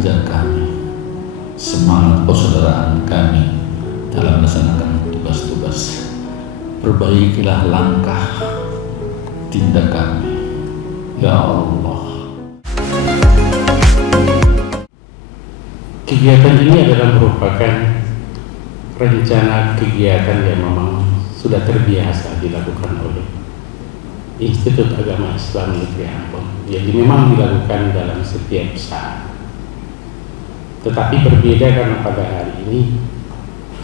kerja kami, semangat persaudaraan kami dalam melaksanakan tugas-tugas. Perbaikilah langkah tindak kami, ya Allah. Kegiatan ini adalah merupakan rencana kegiatan yang memang sudah terbiasa dilakukan oleh Institut Agama Islam Negeri Ambon. Jadi memang dilakukan dalam setiap saat. Tetapi berbeda karena pada hari ini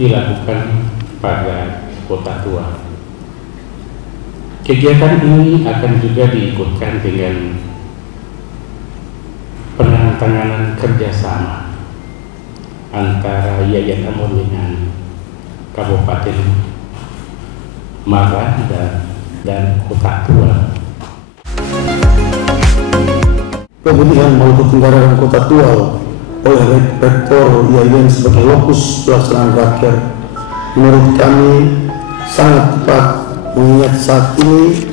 dilakukan pada Kota Tua. Kegiatan ini akan juga diikutkan dengan penandatanganan kerjasama antara Yayan Ambon dengan Kabupaten Malang dan Kota Tua. Pemilihan Maluku Tenggara dan Kota Tua oleh Rektor Yayan sebagai lokus pelaksanaan raker menurut kami sangat tepat, mengingat saat ini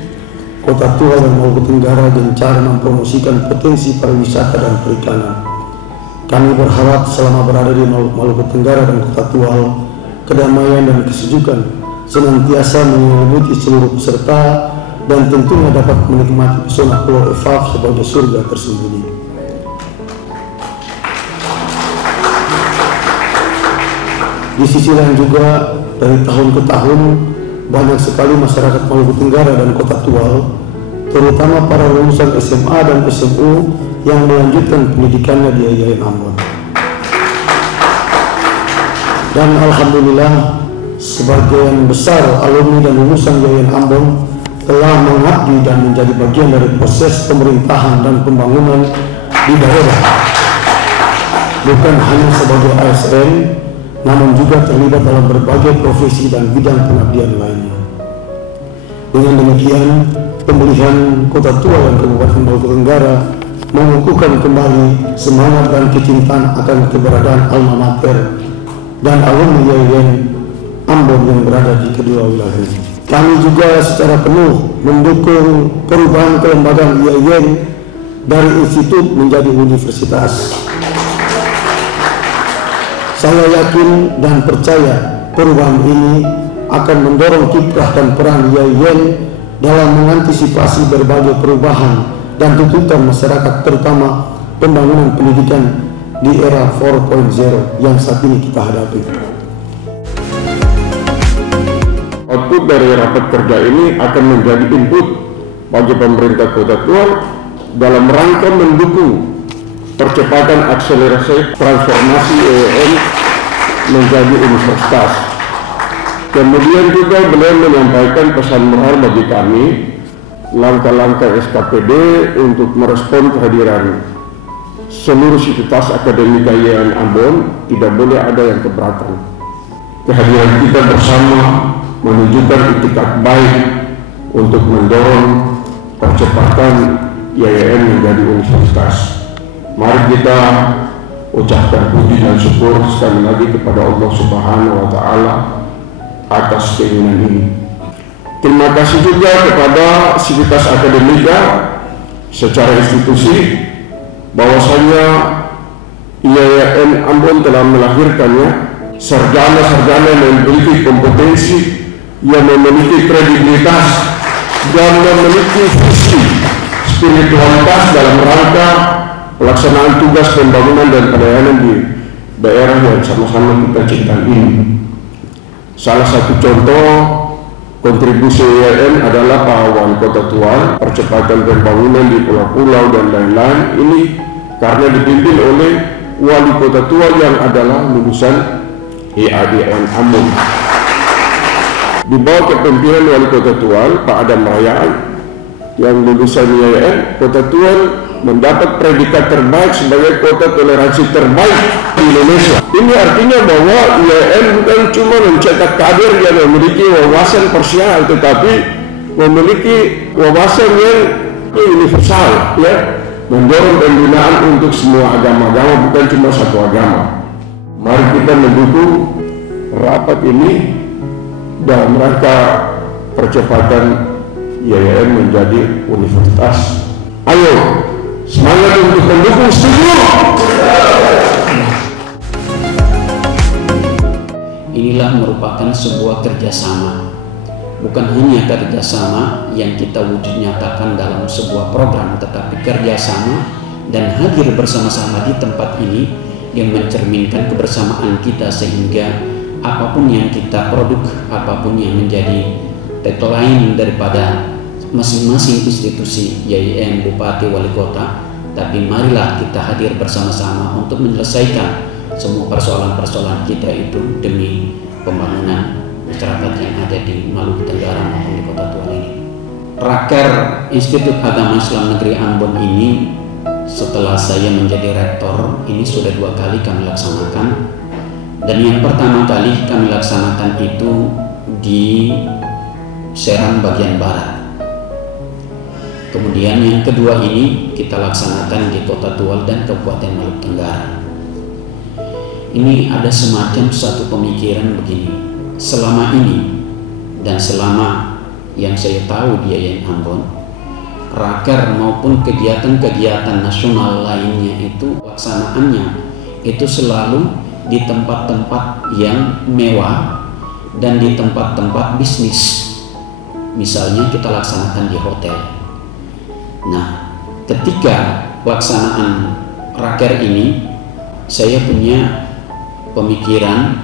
Kota Tua dan Maluku Tenggara gencar mempromosikan potensi pariwisata dan perikanan. Kami berharap selama berada di Maluku Tenggara dan Kota Tua, kedamaian dan kesejukan senantiasa menyelimuti seluruh peserta dan tentunya dapat menikmati pesona Pulau Evaf sebagai surga tersembunyi. Di sisi lain juga, dari tahun ke tahun banyak sekali masyarakat Maluku Tenggara dan Kota Tual, terutama para lulusan SMA dan SMU yang melanjutkan pendidikannya di Yayan Ambon. Dan alhamdulillah, sebagian besar alumni dan lulusan Yayan Ambon telah mengabdi dan menjadi bagian dari proses pemerintahan dan pembangunan di daerah, bukan hanya sebagai ASN, namun juga terlibat dalam berbagai profesi dan bidang pengabdian lainnya. Dengan demikian, pemilihan Kota Tua dan Kabupaten Maluku Tenggara mengukuhkan kembali semangat dan kecintaan akan keberadaan alma mater dan alumni Yayan Ambon yang berada di kedua wilayah ini. Kami juga secara penuh mendukung perubahan kelembagaan Yayan dari institut menjadi universitas. Saya yakin dan percaya perubahan ini akan mendorong kiprah dan peran Yayan dalam mengantisipasi berbagai perubahan dan tuntutan masyarakat, terutama pembangunan pendidikan di era 4.0 yang saat ini kita hadapi. Output dari rapat kerja ini akan menjadi input bagi pemerintah Kota Tua dalam rangka mendukung percepatan akselerasi transformasi Yayan menjadi universitas. Kemudian juga beliau menyampaikan pesan moral bagi kami, langkah-langkah SKPD untuk merespon kehadiran seluruh sivitas akademika Yayan Ambon tidak boleh ada yang keberatan. Kehadiran kita bersama menunjukkan itikat baik untuk mendorong percepatan Yayan menjadi universitas. Mari kita ucapkan puji dan syukur sekali lagi kepada Allah Subhanahu wa Ta'ala atas keinginan ini. Terima kasih juga kepada sivitas akademika secara institusi, bahwasanya Yayan Ambon telah melahirkannya sarjana-sarjana yang memiliki kompetensi, yang memiliki kredibilitas dan memiliki visi spiritualitas dalam rangka pelaksanaan tugas pembangunan dan pelayanan di daerah yang sama-sama kita cintai ini. Salah satu contoh kontribusi Yayan adalah Pak Wali Kota Tua, percepatan pembangunan di pulau-pulau dan lain-lain ini karena dipimpin oleh Wali Kota Tua yang adalah lulusan Yayan Ambon. Di bawah kepemimpinan Wali Kota Tua, Pak Adam Rayaan, yang lulusan Yayan, Kota Tua mendapat predikat terbaik sebagai kota toleransi terbaik di Indonesia. Ini artinya bahwa Yayan bukan cuma mencetak kader yang memiliki wawasan parsial, tetapi memiliki wawasan yang universal, ya, mendorong pembinaan untuk semua agama-agama, bukan cuma satu agama. Mari kita mendukung rapat ini dalam rangka percepatan Yayan menjadi universitas. Ayo, semangat untuk mendukung seluruh inilah merupakan sebuah kerjasama. Bukan hanya kerjasama yang kita wujud nyatakan dalam sebuah program, tetapi kerjasama dan hadir bersama-sama di tempat ini yang mencerminkan kebersamaan kita, sehingga apapun yang kita produk, apapun yang menjadi tagline daripada masing-masing institusi, YIN, Bupati, Wali Kota, tapi marilah kita hadir bersama-sama untuk menyelesaikan semua persoalan-persoalan kita itu demi pembangunan masyarakat yang ada di Maluku Tenggara maupun di Kota Tual ini. Raker Institut Agama Islam Negeri Ambon ini, setelah saya menjadi rektor, ini sudah 2 kali kami laksanakan. Dan yang pertama kali kami laksanakan itu di Serang bagian barat. Kemudian yang kedua ini kita laksanakan di Kota Tual dan Kabupaten Maluku Tenggara. Ini ada semacam satu pemikiran begini. Selama ini dan selama yang saya tahu di YIN Ambon, raker maupun kegiatan-kegiatan nasional lainnya itu pelaksanaannya itu selalu di tempat-tempat yang mewah dan di tempat-tempat bisnis. Misalnya kita laksanakan di hotel. Nah, ketika pelaksanaan raker ini, saya punya pemikiran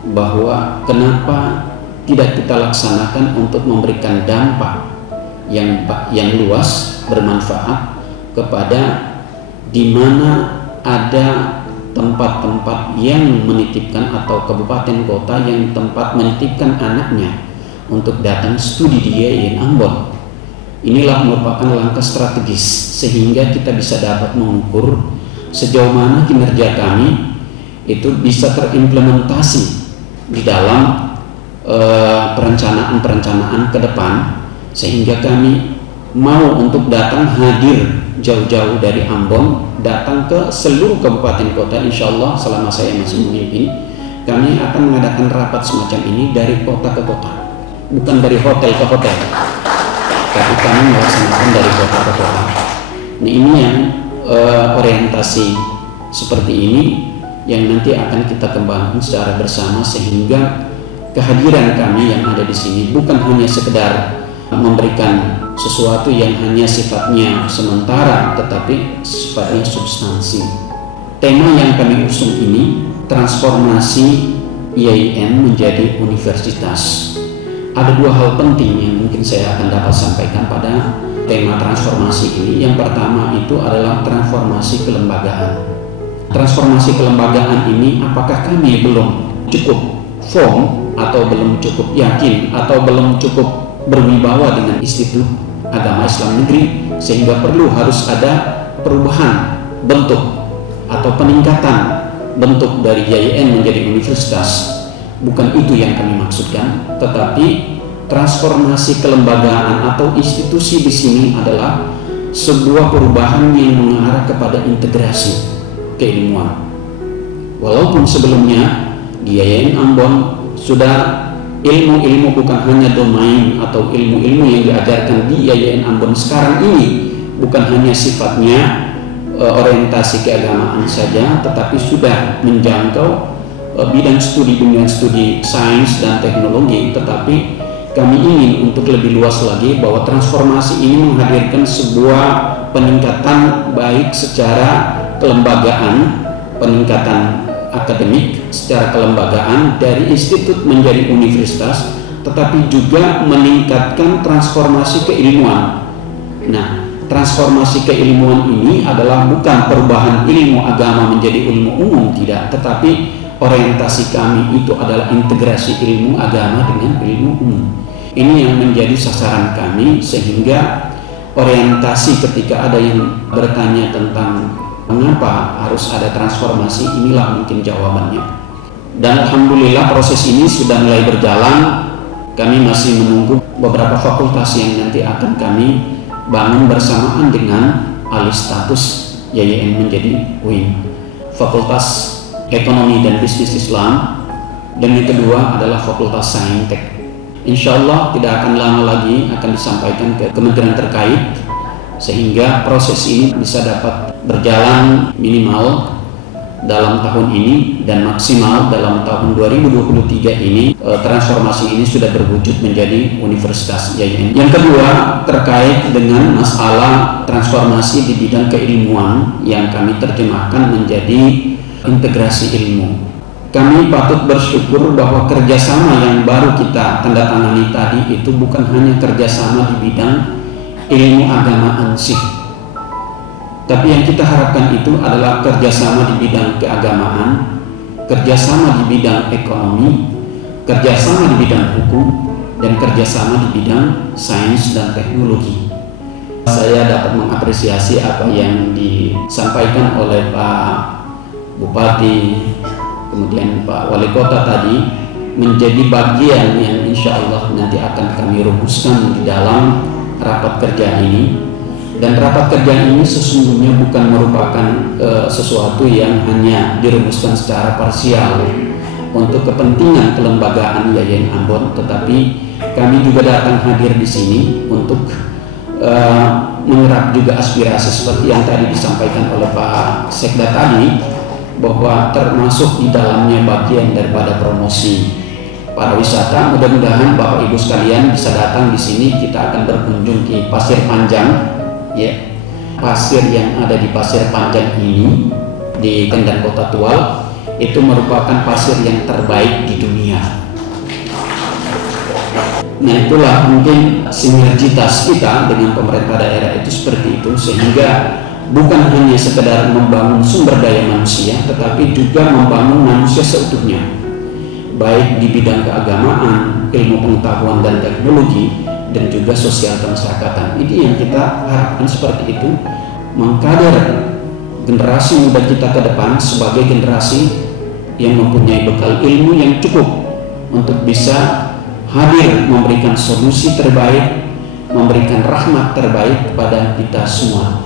bahwa kenapa tidak kita laksanakan untuk memberikan dampak yang luas, bermanfaat kepada di mana ada tempat-tempat yang menitipkan atau kabupaten kota yang tempat menitipkan anaknya untuk datang studi di YIN Ambon. Inilah merupakan langkah strategis sehingga kita bisa dapat mengukur sejauh mana kinerja kami itu bisa terimplementasi di dalam perencanaan-perencanaan ke depan, sehingga kami mau untuk datang hadir jauh-jauh dari Ambon, datang ke seluruh kabupaten kota. Insya Allah selama saya masih memimpin, kami akan mengadakan rapat semacam ini dari kota ke kota, bukan dari hotel ke hotel, tapi kami melaksanakan dari kota ke kota. Nah, ini yang orientasi seperti ini yang nanti akan kita kembangkan secara bersama, sehingga kehadiran kami yang ada di sini bukan hanya sekedar memberikan sesuatu yang hanya sifatnya sementara, tetapi sifatnya substansi. Tema yang kami usung ini, transformasi YIN menjadi universitas. Ada 2 hal penting yang mungkin saya akan dapat sampaikan pada tema transformasi ini. Yang pertama itu adalah transformasi kelembagaan. Transformasi kelembagaan ini, apakah kami belum cukup firm atau belum cukup yakin atau belum cukup berwibawa dengan Institut Agama Islam Negeri, sehingga harus ada perubahan bentuk atau peningkatan bentuk dari YIN menjadi universitas. Bukan itu yang kami maksudkan, tetapi transformasi kelembagaan atau institusi di sini adalah sebuah perubahan yang mengarah kepada integrasi keilmuan. Walaupun sebelumnya di YIN Ambon sudah ilmu-ilmu bukan hanya domain atau ilmu-ilmu yang diajarkan di YIN Ambon sekarang ini bukan hanya sifatnya orientasi keagamaan saja, tetapi sudah menjangkau bidang studi sains dan teknologi. Tetapi kami ingin untuk lebih luas lagi bahwa transformasi ini menghadirkan sebuah peningkatan baik secara kelembagaan, peningkatan akademik secara kelembagaan dari institut menjadi universitas, tetapi juga meningkatkan transformasi keilmuan. Nah, transformasi keilmuan ini adalah bukan perubahan ilmu agama menjadi ilmu umum, tidak, tetapi orientasi kami itu adalah integrasi ilmu agama dengan ilmu umum. Ini yang menjadi sasaran kami, sehingga orientasi ketika ada yang bertanya tentang mengapa harus ada transformasi, inilah mungkin jawabannya. Dan alhamdulillah proses ini sudah mulai berjalan. Kami masih menunggu beberapa fakultas yang nanti akan kami bangun bersamaan dengan alih status YIN menjadi UIN. Fakultas Ekonomi dan Bisnis Islam, dan yang kedua adalah Fakultas Saintek. Insya Allah tidak akan lama lagi akan disampaikan ke kementerian terkait, sehingga proses ini bisa dapat berjalan minimal dalam tahun ini dan maksimal dalam tahun 2023 ini transformasi ini sudah berwujud menjadi Universitas YIN. Yang kedua terkait dengan masalah transformasi di bidang keilmuan yang kami terjemahkan menjadi integrasi ilmu. Kami patut bersyukur bahwa kerjasama yang baru kita tanda tangani tadi itu bukan hanya kerjasama di bidang ilmu agama ansih, tapi yang kita harapkan itu adalah kerjasama di bidang keagamaan, kerjasama di bidang ekonomi, kerjasama di bidang hukum, dan kerjasama di bidang sains dan teknologi. Saya dapat mengapresiasi apa yang disampaikan oleh Pak Bupati, kemudian Pak Wali Kota tadi, menjadi bagian yang insya Allah nanti akan kami rumuskan di dalam rapat kerja ini. Dan rapat kerja ini sesungguhnya bukan merupakan sesuatu yang hanya dirumuskan secara parsial untuk kepentingan kelembagaan YIN Ambon, tetapi kami juga datang hadir di sini untuk menyerap juga aspirasi seperti yang tadi disampaikan oleh Pak Sekda tadi, bahwa termasuk di dalamnya bagian daripada promosi pariwisata. Mudah-mudahan Bapak Ibu sekalian bisa datang di sini. Kita akan berkunjung di Pasir Panjang. Ya, pasir yang ada di Pasir Panjang ini di Kendal Kota Tual itu merupakan pasir yang terbaik di dunia. Nah, itulah mungkin sinergitas kita dengan pemerintah daerah itu seperti itu, sehingga bukan hanya sekedar membangun sumber daya manusia, tetapi juga membangun manusia seutuhnya, baik di bidang keagamaan, ilmu pengetahuan dan teknologi, dan juga sosial kemasyarakatan. Ini yang kita harapkan seperti itu, mengkader generasi muda kita ke depan sebagai generasi yang mempunyai bekal ilmu yang cukup untuk bisa hadir memberikan solusi terbaik, memberikan rahmat terbaik kepada kita semua.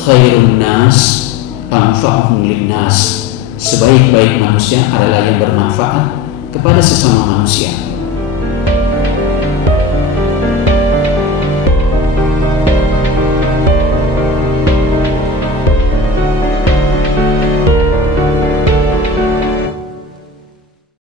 Khairun nas anfa'uhum linnas. Sebaik-baik manusia adalah yang bermanfaat kepada sesama manusia.